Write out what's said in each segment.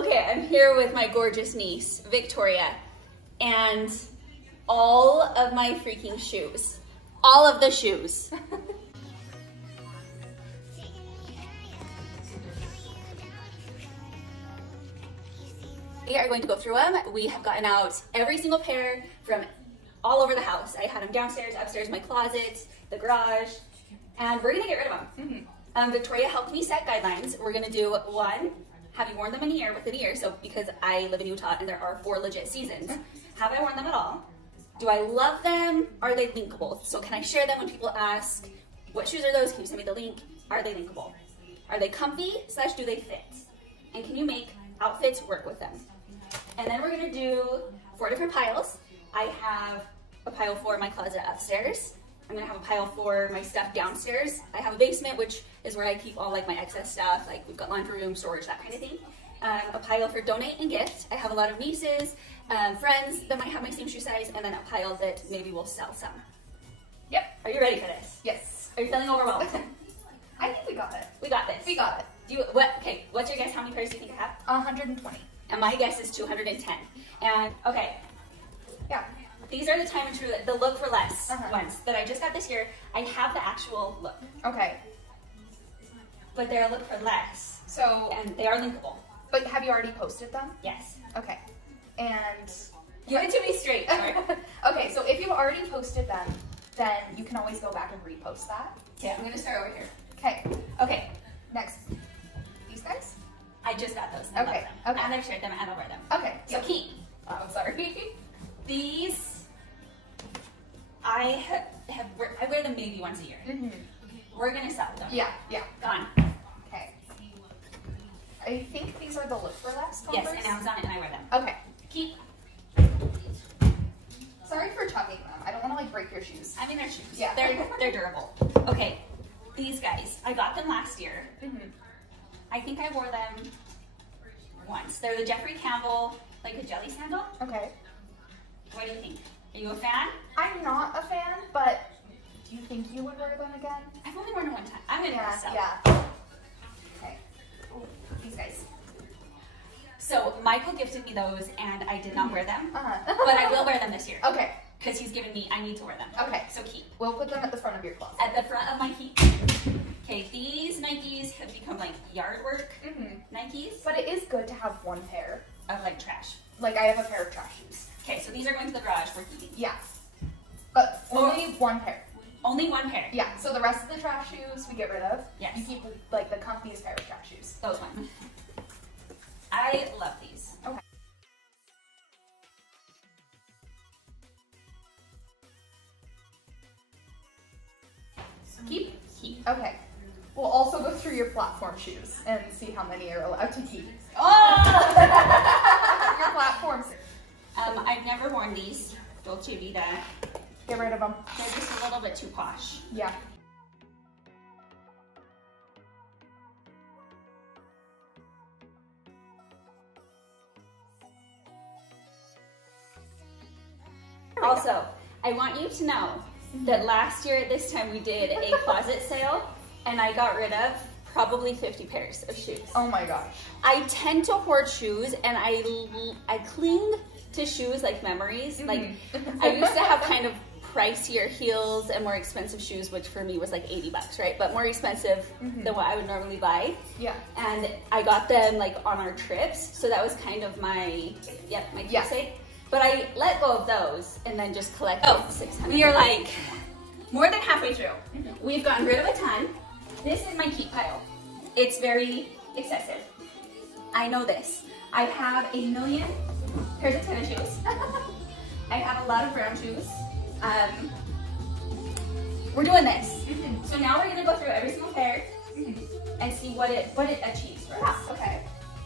Okay, I'm here with my gorgeous niece, Victoria, and all of my freaking shoes. All of the shoes. We are going to go through them. We have gotten out every single pair from all over the house. I had them downstairs, upstairs, my closet, the garage, and we're gonna get rid of them. Victoria helped me set guidelines. We're gonna do one, have you worn them in a year, within a year? So because I live in Utah and there are 4 legit seasons, have I worn them at all? Do I love them? Are they linkable? So can I share them when people ask, what shoes are those? Can you send me the link? Are they linkable? Are they comfy / do they fit? And can you make outfits work with them? And then we're gonna do 4 different piles. I have a pile for my closet upstairs. I'm gonna have a pile for my stuff downstairs. I have a basement, which is where I keep all like my excess stuff, like we've got laundry room, storage, that kind of thing. A pile for donate and gift. I have a lot of nieces, friends that might have my same shoe size, and then a pile that maybe will sell some. Yep. Are you ready for this? Yes. Are you feeling overwhelmed? I think we got it. We got this. We got it. Okay, what's your guess? How many pairs do you think I have? 120. And my guess is 210. And okay. Yeah. These are the time and true, the look for less ones that I just got this year. I have the actual look. Okay. But they're a look for less. So. And they are linkable. But have you already posted them? Yes. Okay. And. Give it to me straight. Okay, so if you've already posted them, then you can always go back and repost that. Okay, I'm gonna start over here. Okay. Okay. Next. These guys? I just got those. I love them. Okay. And I've shared them and I'll wear them. Okay. So keep. Oh, I'm sorry. These, I wear them maybe once a year. We're gonna sell them. Yeah, yeah. Gone. Okay. I think these are the look for less Converse. Yes, and Amazon and I wear them. Okay. Keep. Sorry for chucking them. I don't want to like break your shoes. I mean, they're shoes. Yeah. They're durable. Okay. These guys, I got them last year. I think I wore them once. They're the Jeffrey Campbell, like a jelly sandal. Okay. What do you think? Are you a fan? I'm not a fan, but do you think you would wear them again? I've only worn them one time. I'm gonna sell. Yeah. Okay. Ooh, these guys. So Michael gifted me those, and I did not wear them, but I will wear them this year. Okay. Because he's given me, I need to wear them. Okay. So keep. We'll put them at the front of your closet. At the front of my keep. Okay, these Nikes have become like yard work Nikes. But it is good to have one pair. Of like trash. Like I have a pair of trash shoes. Okay, so these are going to the garage for keeping. Yeah. But only one pair. Only one pair? Yeah, so the rest of the trash shoes we get rid of. Yes. You keep like the comfiest pair of trash shoes. Those ones. I love these. Okay. Keep? Keep. Okay. We'll also go through your platform shoes and see how many you're allowed to keep. Oh! Your platforms. I've never worn these. Dolce Vita. Get rid of them. They're just a little bit too posh. Yeah. Also, I want you to know that last year at this time we did a closet sale and I got rid of probably 50 pairs of shoes. Oh my gosh. I tend to hoard shoes and I cling to shoes like memories. Like I used to have kind of pricier heels and more expensive shoes, which for me was like 80 bucks, right? But more expensive than what I would normally buy. Yeah. And I got them like on our trips. So that was kind of my keepsake. But I let go of those and then just collected 600. We are like more than halfway through. We've gotten rid of a ton. This is my keep pile. It's very excessive. I know this. I have a million pairs of tennis shoes. I have a lot of brown shoes. We're doing this. So now we're gonna go through every single pair and see what it achieves for us. Okay.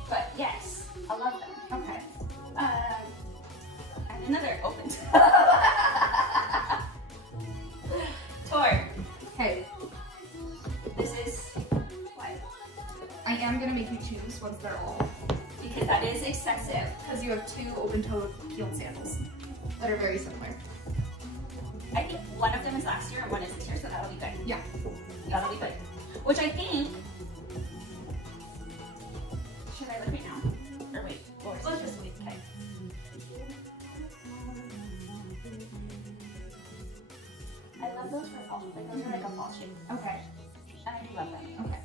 But yes, I love them. Okay. And another opened. Tor. Hey. This is what? I am gonna make you choose once they're all. Because that is excessive. Because you have 2 open-toed heeled sandals that are very similar. I think one of them is last year and one is this year, so that'll be good. Yeah. That'll be good. Which I think, should I look right now? Or wait? those for fall. Like those are like a fall shape. Okay. I do love them. Okay.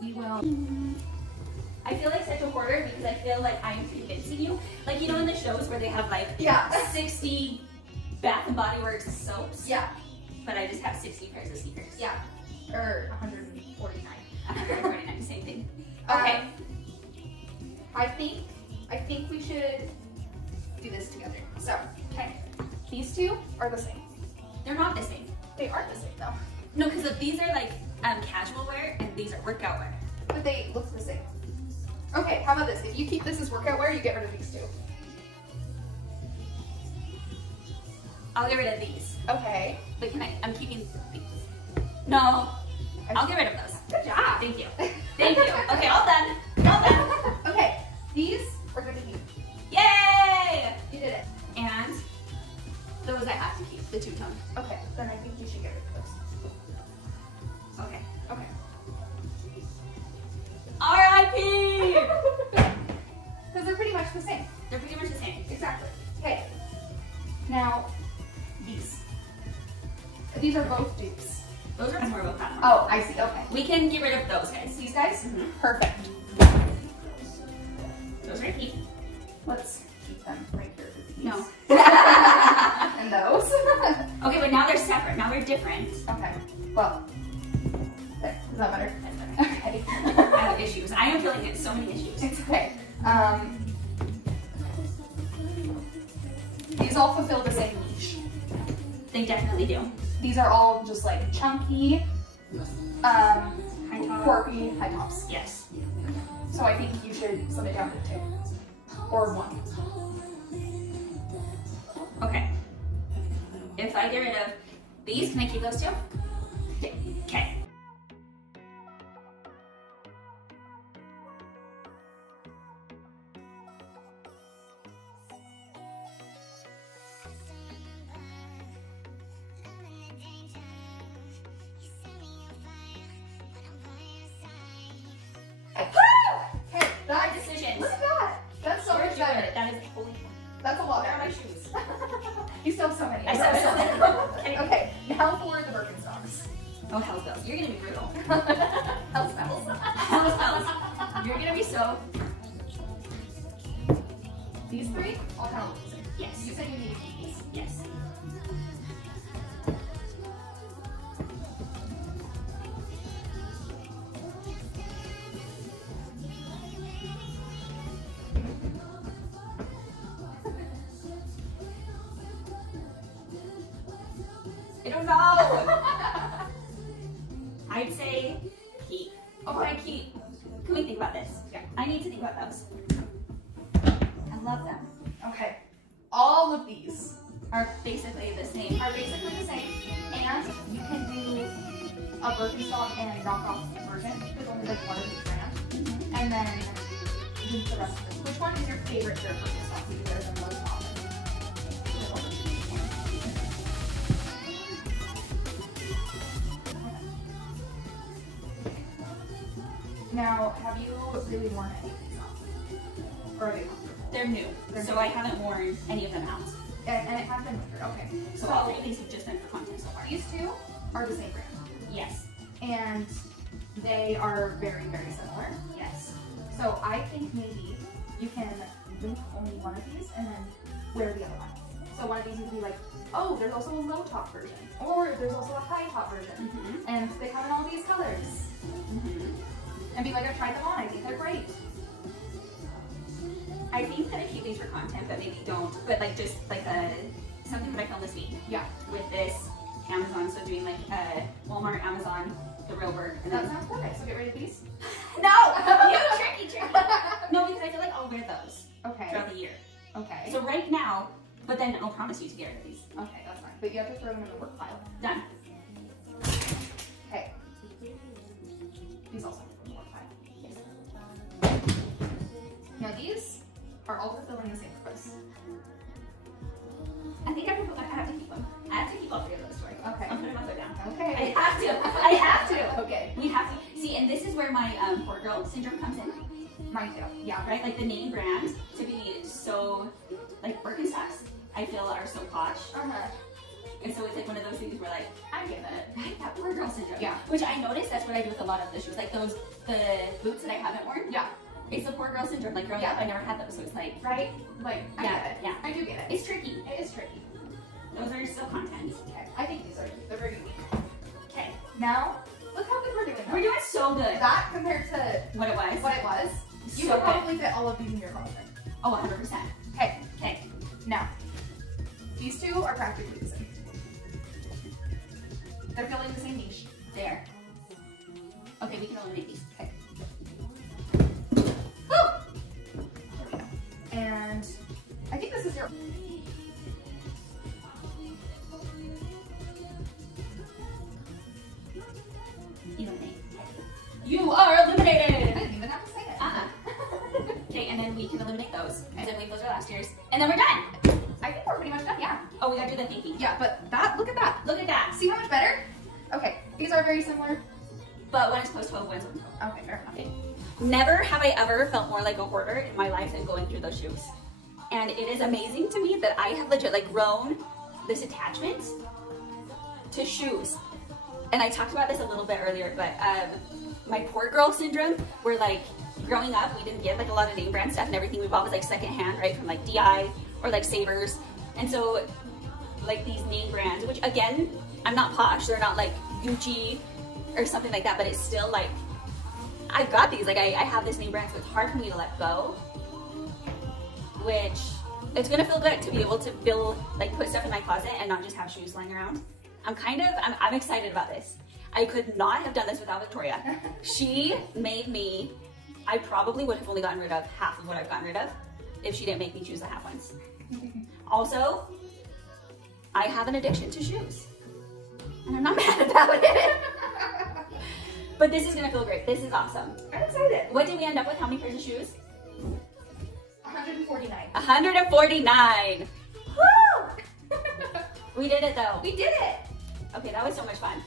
We will. I feel like such a hoarder because I feel like I'm convincing you. Like, you know, in the shows where they have like 60 Bath and Body Works soaps? Yeah. But I just have 60 pairs of sneakers. Yeah. Or 149. 149, same thing. Okay. I think we should do this together. So, okay. These two are the same. They're not the same. They aren't the same though. No, because these are like casual wear and these are workout wear. But they look the same. Okay, how about this? If you keep this as workout wear, you get rid of these two. I'll get rid of these. Okay. But I'm keeping these. No. I'll get rid of those. Good job. Thank you. Thank you. Okay, all done. All done. Okay, these are good to keep. Yay! You did it. And those I have to keep, the two-tone. Okay, then I think you should get rid of those. Okay. Okay. R.I.P. Because they're pretty much the same. They're pretty much the same. Exactly. Okay. Now, these are both dupes. Those are more of a platform. Oh, I see. Okay. We can get rid of those guys. These guys? Mm-hmm. Perfect. Those are keep. Let's keep them right here for these. No. And those? Okay, but now they're separate. Now they're different. Okay. Well, there. Is that better? That's better. Okay. I have issues. I am feeling it. So many issues. It's okay. These all fulfill the same niche. They definitely do. These are all just like chunky, High top. quirky high tops. Yes. So I think you should slim it down to 2 or 1. Okay. If I get rid of these, can I keep those two? Yeah. Okay. Hey, Hard decisions. look at that. That's so much better. That is holy. That's a lot Where are my better. shoes? You still have so many. I still have so many. Okay. Okay, now for the Birkenstocks. Oh, hell's bells. You're gonna be brutal. Hell's bells. Hell's bells. You're gonna be so. These 3 all kind of look the same. Yes. You said you needed these. Yes. I don't know. I'd say keep. Okay, keep. Can we think about this? Yeah. I need to think about those. I love them. Okay. All of these Are basically the same. are basically the same, and you can do a Birkenstock and knockoff version. There's only like 1 of each brand, and then do the rest of this. Which one is your favorite pair of Birkenstock that you wear the most often? Now, have you really worn any of these out? Or are they comfortable? They're new, so I haven't worn any of them out. And it has been winter, okay. So all 3 of these have just been for content so far. These 2 are the same brand. Yes. And they are very, very similar. Yes. So I think maybe you can link only one of these and then wear the other one. So one of these you can be like, oh, there's also a low top version, or there's also a high top version. And they come in all these colors. And be like, I've tried them on, I think they're great. I think that I keep these for content, but maybe don't. But like just like something that I filmed this week. Yeah. With this Amazon, so doing like Walmart, Amazon, the real bird, and That then sounds perfect. So get rid of these. no, you tricky. No, because I feel like I'll wear those Okay. throughout the year. Okay. So right now, but then I'll promise you to get rid of these. Okay, that's fine. But you have to throw them in the work pile. Done. Okay. These also go in the work pile. Yes. Now these are all fulfilling the same purpose. I think I have to keep them. I have to keep all 3 of those stories. Okay. I'll put them up there down. Okay. I have to. I have to. Okay. We have to. See, and this is where my poor girl syndrome comes in. Mine too. Yeah, right? Like the name brand to be so, like Birkenstocks, I feel are so posh. Uh-huh. And so it's like one of those things where like, I poor girl syndrome. Yeah. Which I noticed that's what I do with a lot of the shoes. Like the boots that I haven't worn. Yeah. It's the poor girl syndrome. Like growing up, I never had those, so it's like. Right? Like, I get it. Yeah. I do get it. It's tricky. It is tricky. Those are still content. Okay. I think these are, they're very unique. Okay. Now, look how good we're doing. We're doing so good. That compared to what it was. You So could probably fit all of these in your closet. Oh, 100%. Okay. Okay. Now, these two are practically the same. They're filling the same niche. There. Okay, we can eliminate these. Okay. Woo! There we go. And I think this is your. Eliminate. You are eliminated! I didn't even have to say it. Okay, and then we can eliminate those. And then we close our last year's. And then we're done! I think we're pretty much done, yeah. Oh, we gotta do the thinking. Yeah, but that, look at that. Look at that. See how much better? Okay, these are very similar. But one is post 12, one is post 12. Okay, fair enough. Okay. Never have I ever felt more like a hoarder in my life than going through those shoes. And it is amazing to me that I have legit like grown this attachment to shoes. And I talked about this a little bit earlier, but my poor girl syndrome, where like growing up, we didn't get like a lot of name brand stuff and everything we bought was like secondhand, right? From like DI or like Savers. And so like these name brands, which again, I'm not posh, they're not like Gucci or something like that, but it's still like, I've got these, like I have this name brand, so it's hard for me to let go, which it's gonna feel good to be able to put stuff in my closet and not just have shoes lying around. I'm excited about this. I could not have done this without Victoria. She made me, I probably would have only gotten rid of half of what I've gotten rid of if she didn't make me choose the half ones. Also, I have an addiction to shoes. And I'm not mad about it. But this is gonna feel great. This is awesome. I'm excited. What did we end up with? How many pairs of shoes? 149. 149. Woo! We did it though. We did it. Okay, that was so much fun.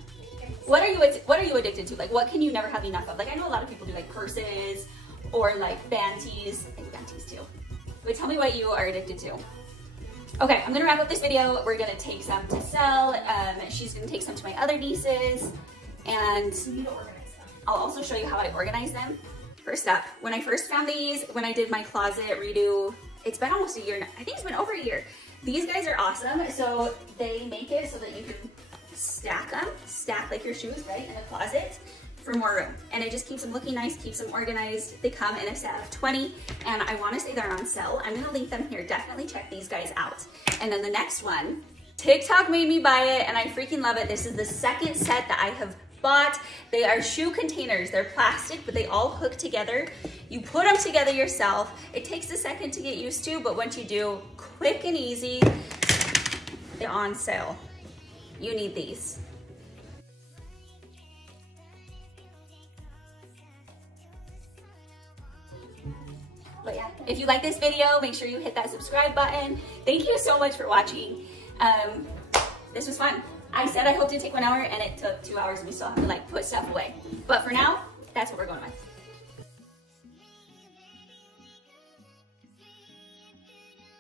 What are you addicted to? Like, what can you never have enough of? Like, I know a lot of people do like purses or like band tees. I think band tees too. But tell me what you are addicted to. Okay, I'm gonna wrap up this video. We're gonna take some to sell. She's gonna take some to my other nieces, and We need to organize them. I'll also show you how I organize them. First up, when I first found these, when I did my closet redo, it's been almost a year now. I think it's been over a year. These guys are awesome. So they make it so that you can stack like your shoes, right, in the closet for more room. And it just keeps them looking nice, keeps them organized. They come in a set of 20, and I wanna say they're on sale. I'm gonna link them here. Definitely check these guys out. And then the next one, TikTok made me buy it, and I freaking love it. This is the second set that I have bought. They are shoe containers. They're plastic, but they all hook together. You put them together yourself. It takes a second to get used to, but once you do, quick and easy. They're on sale. You need these. But yeah, if you like this video, make sure you hit that subscribe button. Thank you so much for watching. This was fun. I said I hoped it'd take 1 hour, and it took 2 hours, and we still have to like put stuff away. But for now, that's what we're going with.